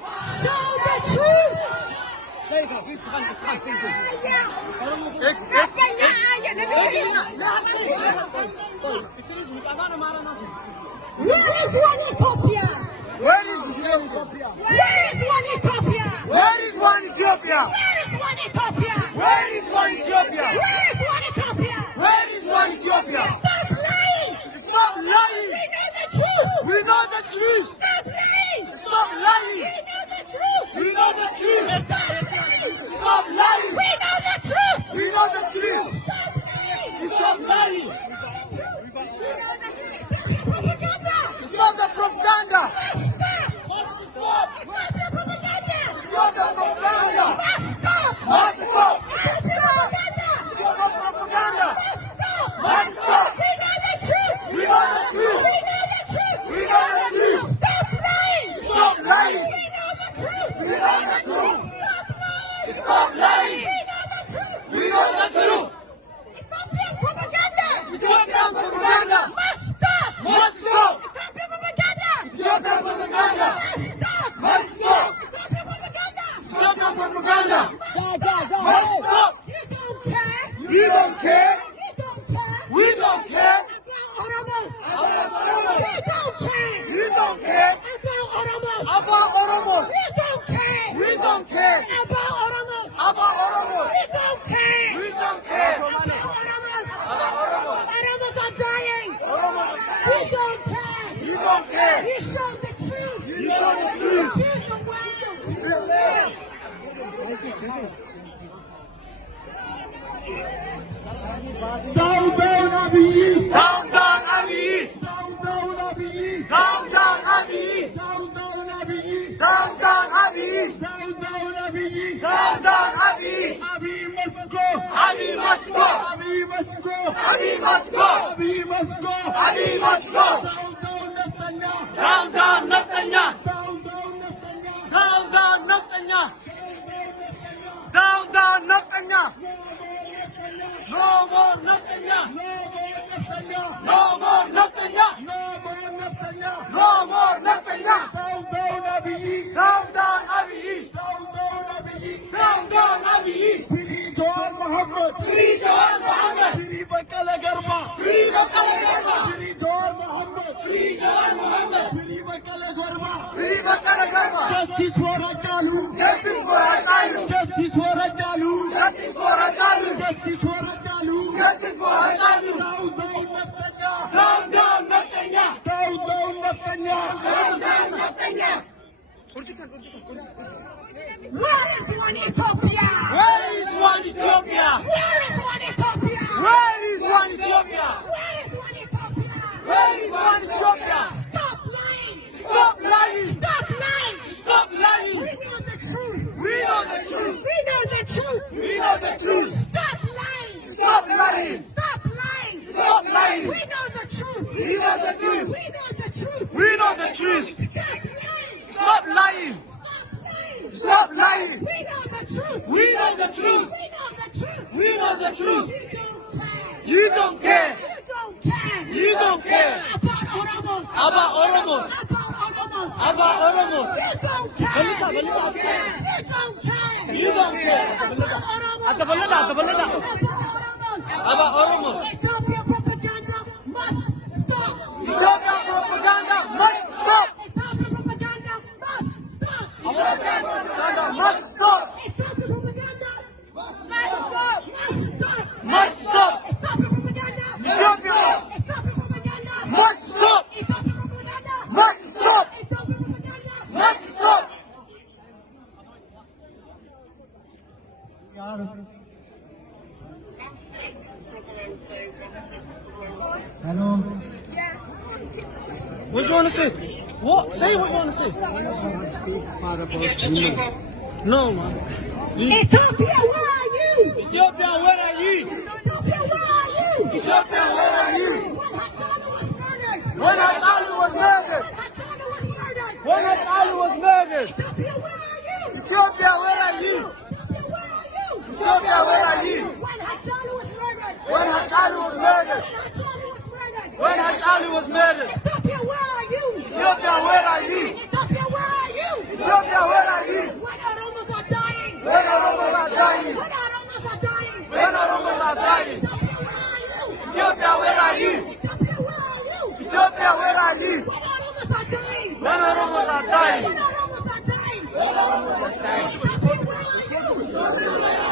the truth. There you go. We can't think this. Where is one Ethiopia? Where is one Ethiopia? Where is one Ethiopia? Where is one Ethiopia? Where is one Ethiopia? Where is one Ethiopia? Where is one Ethiopia? Where is one Ethiopia? Stop lying! Stop lying! We know the truth! We know the truth! Stop lying! Stop lying! We know the truth! We know the truth! Stop lying! Stop lying! We know the truth! We know the truth! Stop lying! Stop lying! Stop the propaganda! Stop the propaganda! Stop the propaganda! Stop the propaganda! Stop! Stop! Must stop! Stop the propaganda! Stop the propaganda! Stop! Must stop! We know the truth! We know the truth! We know the truth! We know the truth! Stop lying! Stop lying! We know the truth! We know the truth! Stop lying! Stop lying! We know the truth! We know the truth! Ethiopian propaganda! Ethiopian propaganda! Must stop! Must stop! Ethiopian propaganda! Ethiopian propaganda! Must stop! Must stop! Ethiopian propaganda! Ethiopian propaganda! Must stop! You don't care! You don't care! You don't care! We don't care! About Oromos! About Oromos! You don't care! You don't care! About Oromos! About Oromos! You don't care! We don't care! About Oromos! About Oromos! We don't care! We don't care! About Oromos! About Oromos! Oromos are dying! Oromos! We don't care! You don't care! You showed the truth! You showed the truth! Here's the world! Down, down, Abiy! Down, down, Abiy! Down, down, Abiy! Down, down, Abiy! Down, down, Abiy! Down, down, Abiy! Down, down, Abiy! Down, down, Abiy! Abiy must go! Abiy must go! Abiy must go! Abiy must go! Abiy must go! Abiy must go! Down, down, Netanyahu! Down, down, Netanyahu! Down, down, Netanyahu! Down, down, Netanyahu! No more Netanyahu! No more Netanyahu! No more Netanyahu! No more Netanyahu! Down, down, Abiy! Down, down, Abiy! Down, down, Abiy! Down, down, Abiy! Free Jawar Mohammed! Free Jawar Mohammed! Free Bakala Garba! Free Bakala Garba! Free Jawar Mohammed! Free Jawar Mohammed! Free Bakala Garba! Free Bakala Garba! Justice for Hachalu! Justice for Hachalu! Justice for Hachalu! Justice for Hachalu! Justice for Hachalu! Justice for Hachalu! Down, down, Netanyahu! Down, down, Netanyahu! Down, down, Netanyahu! Where is one Ethiopia? Where is one Ethiopia? Where is one Ethiopia? Where is one Ethiopia? Where is one Ethiopia? Where is one Ethiopia? Stop lying! Stop lying! Stop lying! Stop lying! We know the truth! We know the truth! We know the truth! We know the truth! Stop lying! Stop lying! Stop lying! Stop lying! We know the truth! We know the truth! We know the truth! We know the truth! Stop lying! Stop lying! Stop lying! We know the truth! We know the truth! We know the truth! We know the truth! You don't care! You don't care! You don't care! You don't care! About Oromos! About Oromos! About Oromos! About Oromos! You don't care! Balisa, You balisa. don't care! You don't care! You don't care! About Oromos! Atabalada, atabalada. About Oromos! About Oromos! Ethiopian propaganda must stop! Ethiopian propaganda must stop! Ethiopian propaganda must stop! Ethiopian propaganda must stop! Ethiopian propaganda Must must stop! stop! Ethiopian propaganda Ethiopia Ethiopian propaganda must stop! Ethiopian propaganda Must stop! Ethiopian propaganda Must stop! Hello. What do you want to say? What? Say what you want to say. I speak part about you. No, man. Ethiopia, where are you? Ethiopia, where are you? Ethiopia, where are you? Ethiopia, where are you? When Hachalu was murdered! When Hachalu was murdered! When Hachalu was murdered! When Hachalu was murdered! Ethiopia, where are you? Ethiopia, where are you? Ethiopia, where are you? Ethiopia, where are you? When Hachalu was murdered! When Hachalu was murdered! When Hachalu was murdered! When Hachalu was murdered. Ethiopia, where are you? Ethiopia, where are you? Ethiopia, where are you? Ethiopia, where are you? When our Oromos are dying. When Oromos are dying. When our Oromos are dying. When Oromos are dying. Ethiopia, where are you? Ethiopia, where are you? Ethiopia, where are you? Ethiopia, where are you? When our Oromos are dying. When Oromos are dying. When our Oromos are dying. When our Oromos are dying. Ethiopia, where are you?